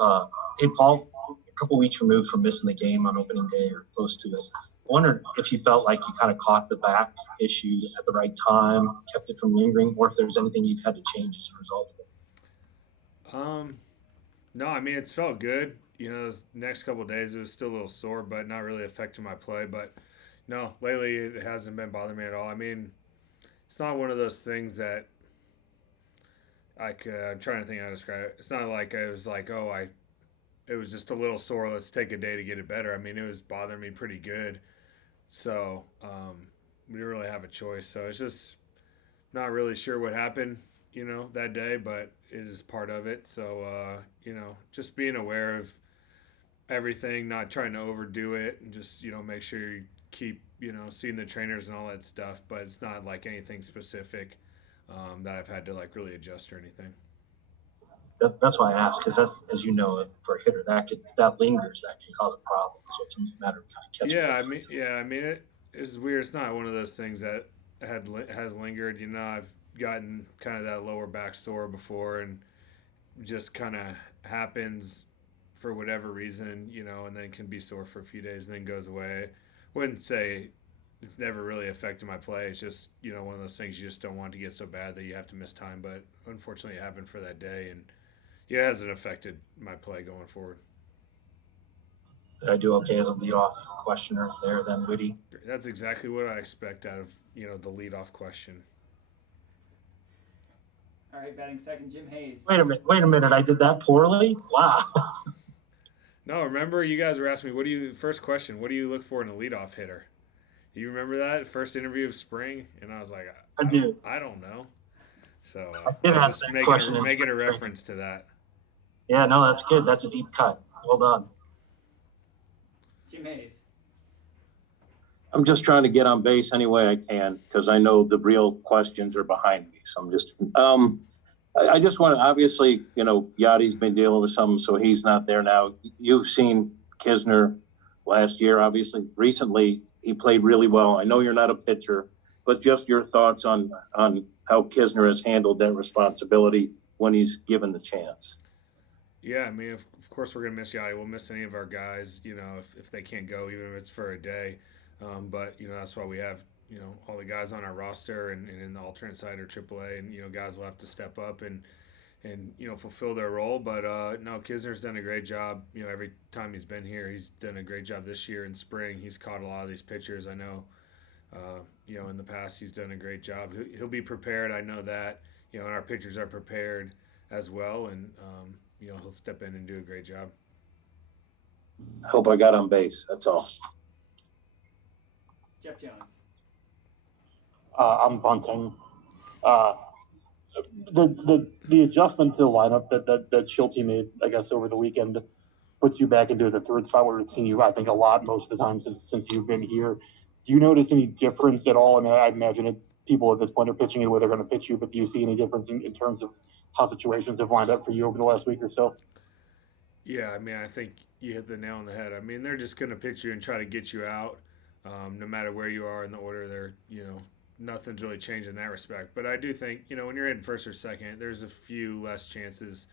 Uh, hey, Paul, a couple weeks removed from missing the game on opening day or close to it. I wondered if you felt like you kind of caught the back issue at the right time, kept it from lingering, or if there's anything you've had to change as a result of it. No, I mean it's felt good. Those next couple of days it was still a little sore, but not really affecting my play. But no, lately it hasn't been bothering me at all. I mean, it's not one of those things that I'm trying to think how to describe it. It's not like I was like, oh, it was just a little sore. Let's take a day to get it better. I mean, it was bothering me pretty good. So we didn't really have a choice. So it's just not really sure what happened, that day, but it is part of it. So, just being aware of everything, not trying to overdo it, and just, make sure you keep, seeing the trainers and all that stuff. But it's not like anything specific that I've had to like really adjust or anything. That's why I asked, because as you know, for a hitter, that lingers, that can cause a problem. So it's a matter of kind of catching Yeah, up. I mean, it is weird. It's not one of those things that has lingered. I've gotten kind of that lower back sore before, and just kind of happens for whatever reason, and then can be sore for a few days and then goes away. Wouldn't say it's never really affected my play. It's just one of those things you just don't want to get so bad that you have to miss time. But unfortunately, it happened for that day, and yeah, it hasn't affected my play going forward. Did I do okay as a leadoff questioner there then, Woody? That's exactly what I expect out of the leadoff question. All right, batting second, Jim Hayes. Wait a minute. I did that poorly? Wow. No, remember you guys were asking me, first question, what do you look for in a leadoff hitter? Do you remember that first interview of spring? And I was like, I do. I don't know. So I did I was ask just that question. making a reference to that. Yeah, no, that's good. That's a deep cut. Well done. Jim Hayes. I'm just trying to get on base any way I can because I know the real questions are behind me. So I'm just, I just want to, obviously, Yachty's been dealing with something, so he's not there now. You've seen Kisner last year, obviously. Recently, he played really well. I know you're not a pitcher, but just your thoughts on how Kisner has handled that responsibility when he's given the chance. Yeah, I mean, of course we're gonna miss Yachty. We'll miss any of our guys, if they can't go, even if it's for a day. But that's why we have all the guys on our roster and in the alternate side or AAA, and guys will have to step up and fulfill their role. But no, Kisner's done a great job. Every time he's been here, he's done a great job. This year in spring, he's caught a lot of these pitchers. I know, in the past he's done a great job. He'll be prepared. I know that. And our pitchers are prepared as well, and he'll step in and do a great job. I hope I got on base. That's all. Jeff Jones. I'm bunting. The adjustment to the lineup that Schulte made, I guess, over the weekend puts you back into the third spot where we've seen you, I think, a lot most of the time since you've been here. Do you notice any difference at all? I mean, I imagine people at this point are pitching it where they're going to pitch you, but do you see any difference in terms of how situations have lined up for you over the last week or so? Yeah, I mean, I think you hit the nail on the head. I mean, they're just going to pitch you and try to get you out, no matter where you are in the order. Nothing's really changed in that respect. But I do think, when you're hitting first or second, there's a few less chances,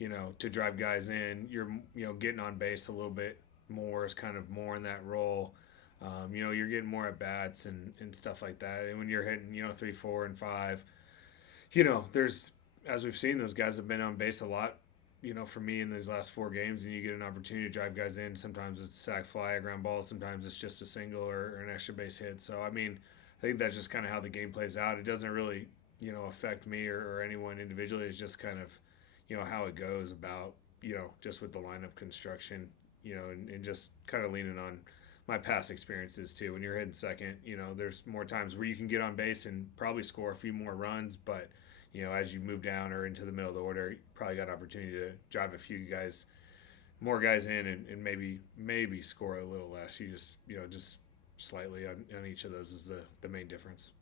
to drive guys in. You're, getting on base a little bit more is kind of more in that role. You're getting more at bats and stuff like that. And when you're hitting, 3, 4, and 5, there's, as we've seen, those guys have been on base a lot, for me in these last 4 games, and you get an opportunity to drive guys in. Sometimes it's a sac fly, a ground ball. Sometimes it's just a single or an extra base hit. So, I mean, I think that's just kind of how the game plays out. It doesn't really, affect me or anyone individually. It's just kind of, how it goes about, just with the lineup construction, and just kind of leaning on my past experiences too. When you're hitting second, there's more times where you can get on base and probably score a few more runs, but as you move down or into the middle of the order, you probably got an opportunity to drive a few guys, more guys in, and maybe score a little less. You just slightly on each of those is the main difference.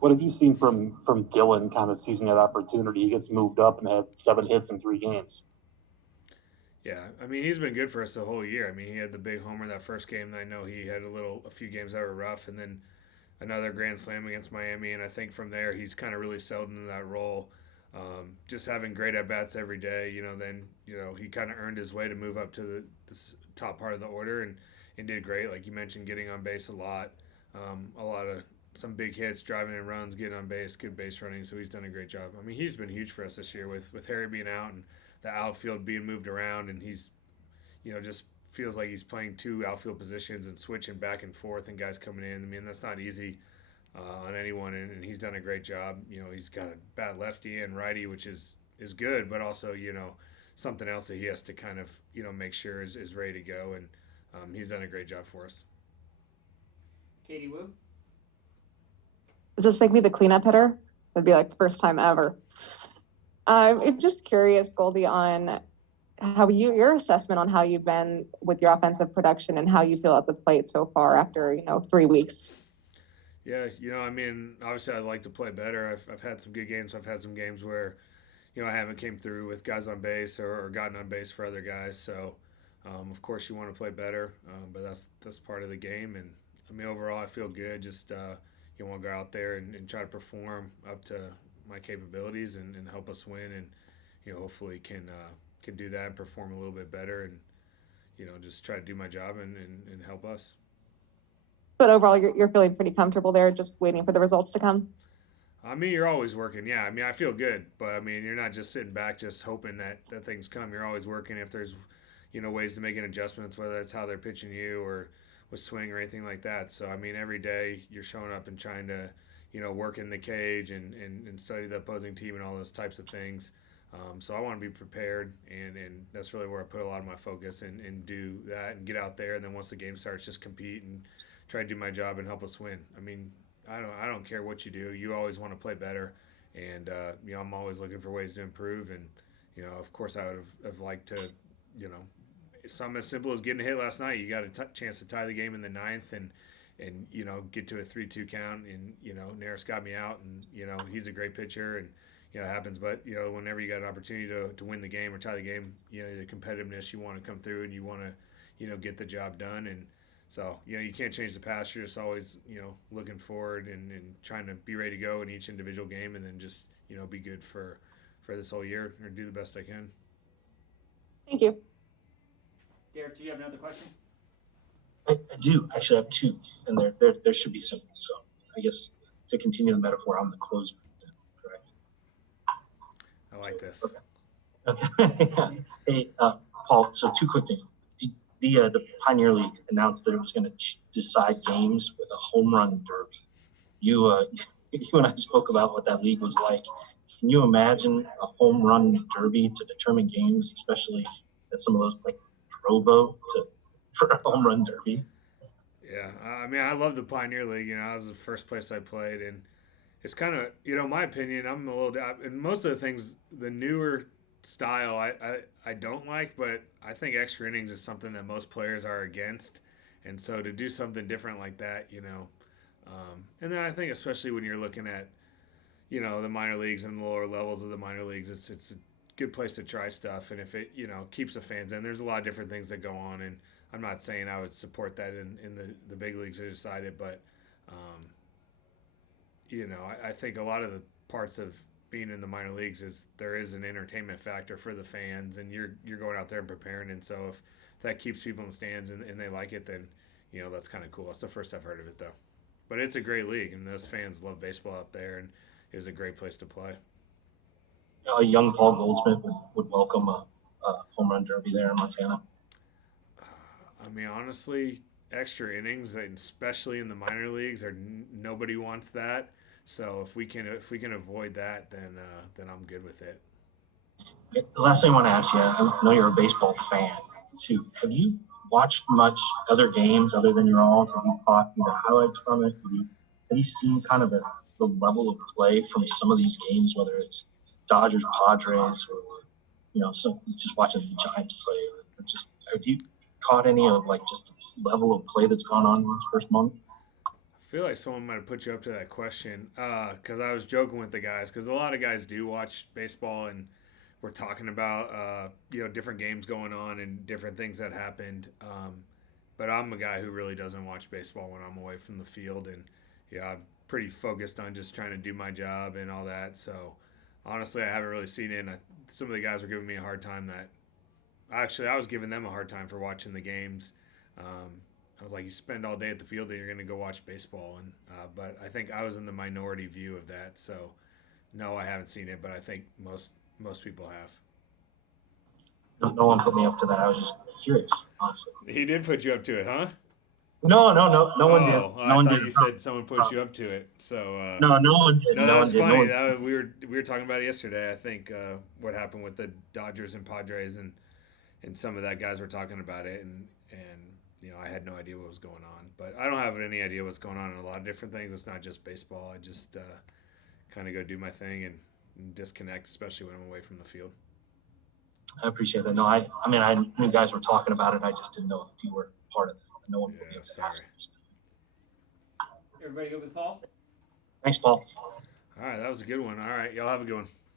What have you seen from Dylan kind of seizing that opportunity? He gets moved up and had 7 hits in 3 games. Yeah, I mean, he's been good for us the whole year. I mean, he had the big homer that first game. I know he had a few games that were rough, and then another grand slam against Miami. And I think from there, he's kind of really settled into that role. just having great at bats every day. Then he kind of earned his way to move up to the top part of the order and did great. Like you mentioned, getting on base a lot of some big hits, driving in runs, getting on base, good base running. So he's done a great job. I mean, he's been huge for us this year with Harry being out and the outfield being moved around, and he's just feels like he's playing two outfield positions and switching back and forth and guys coming in. I mean, that's not easy on anyone, and he's done a great job. He's got a bad lefty and righty, which is good, but also something else that he has to kind of make sure is ready to go, and he's done a great job for us. Katie Wu. Does this make me the cleanup hitter? That'd be like the first time ever. I'm just curious, Goldy, on how your assessment on how you've been with your offensive production and how you feel at the plate so far after 3 weeks. Yeah, I mean, obviously I'd like to play better. I've had some good games. I've had some games where I haven't came through with guys on base or gotten on base for other guys. So of course you want to play better, but that's part of the game. And I mean, overall I feel good. Just you want to go out there and try to perform up to my capabilities and help us win, and hopefully can do that and perform a little bit better, and just try to do my job and help us. But overall, you're feeling pretty comfortable there, just waiting for the results to come? I mean, you're always working. Yeah, I mean, I feel good, but I mean, you're not just sitting back just hoping that things come. You're always working if there's ways to make adjustments, whether it's how they're pitching you or with swing or anything like that. So I mean, every day you're showing up and trying to work in the cage and study the opposing team and all those types of things. So I want to be prepared, and that's really where I put a lot of my focus and do that and get out there. And then once the game starts, just compete and try to do my job and help us win. I mean, I don't care what you do. You always want to play better, and I'm always looking for ways to improve. And of course, I would have liked to, something as simple as getting a hit last night. You got a chance to tie the game in the ninth and get to a 3-2 count, and Naris got me out, and he's a great pitcher, and it happens. But whenever you got an opportunity to win the game or tie the game, the competitiveness, you want to come through and you want to get the job done. And so you can't change the past. You're just always looking forward and trying to be ready to go in each individual game, and then just be good for this whole year or do the best I can. Thank you. Derek, do you have another question? I do actually have two, and there should be simple. So I guess to continue the metaphor, I'm the closer. Correct. I like this. Okay. Hey, Paul. So two quick things. The Pioneer League announced that it was going to decide games with a home run derby. You and I spoke about what that league was like. Can you imagine a home run derby to determine games, especially at some of those like Provo for a home run derby? Yeah, I mean, I love the Pioneer League. That was the first place I played, and it's kind of, my opinion, I'm a little, and most of the things, the newer style, I don't like, but I think extra innings is something that most players are against, and so to do something different like that, and then I think especially when you're looking at, the minor leagues and the lower levels of the minor leagues, it's a good place to try stuff, and if it, keeps the fans in, there's a lot of different things that go on, and I'm not saying I would support that in the big leagues to decide it, but, I think a lot of the parts of being in the minor leagues is there is an entertainment factor for the fans, and you're going out there and preparing, and so if that keeps people in the stands and they like it, then, that's kind of cool. That's the first I've heard of it, though. But it's a great league, and those fans love baseball out there, and it was a great place to play. A young Paul Goldschmidt would welcome a home run derby there in Montana. I mean, honestly, extra innings, and especially in the minor leagues, nobody wants that. So if we can avoid that, then I'm good with it. The last thing I want to ask you, I know you're a baseball fan too. Have you watched much other games other than your own? Have you caught the highlights from it? Have you seen kind of the level of play from some of these games, whether it's Dodgers, Padres, or just watching the Giants play, or just have you caught any of like just the level of play that's gone on in this first month? I feel like someone might have put you up to that question because I was joking with the guys, because a lot of guys do watch baseball, and we're talking about different games going on and different things that happened. But I'm a guy who really doesn't watch baseball when I'm away from the field, and I'm pretty focused on just trying to do my job and all that. So honestly, I haven't really seen it. And some of the guys were giving me a hard time I was giving them a hard time for watching the games. I was like, you spend all day at the field and you're going to go watch baseball. And but I think I was in the minority view of that. So, no, I haven't seen it, but I think most people have. No one put me up to that. I was just curious, honestly. He did put you up to it, huh? No one did. Oh, No I one thought did. you said someone put you up to it. So No one did. no, No that's one did. funny. No one- We were talking about it yesterday. I think what happened with the Dodgers and Padres and some of that guys were talking about it, and I had no idea what was going on. But I don't have any idea what's going on in a lot of different things. It's not just baseball. I just kind of go do my thing and disconnect, especially when I'm away from the field. I appreciate that. No, I mean, I knew guys were talking about it. I just didn't know if you were part of it. No one put me Yeah, up to sorry. ask. Everybody good with Paul? Thanks, Paul. All right, that was a good one. All right, y'all have a good one.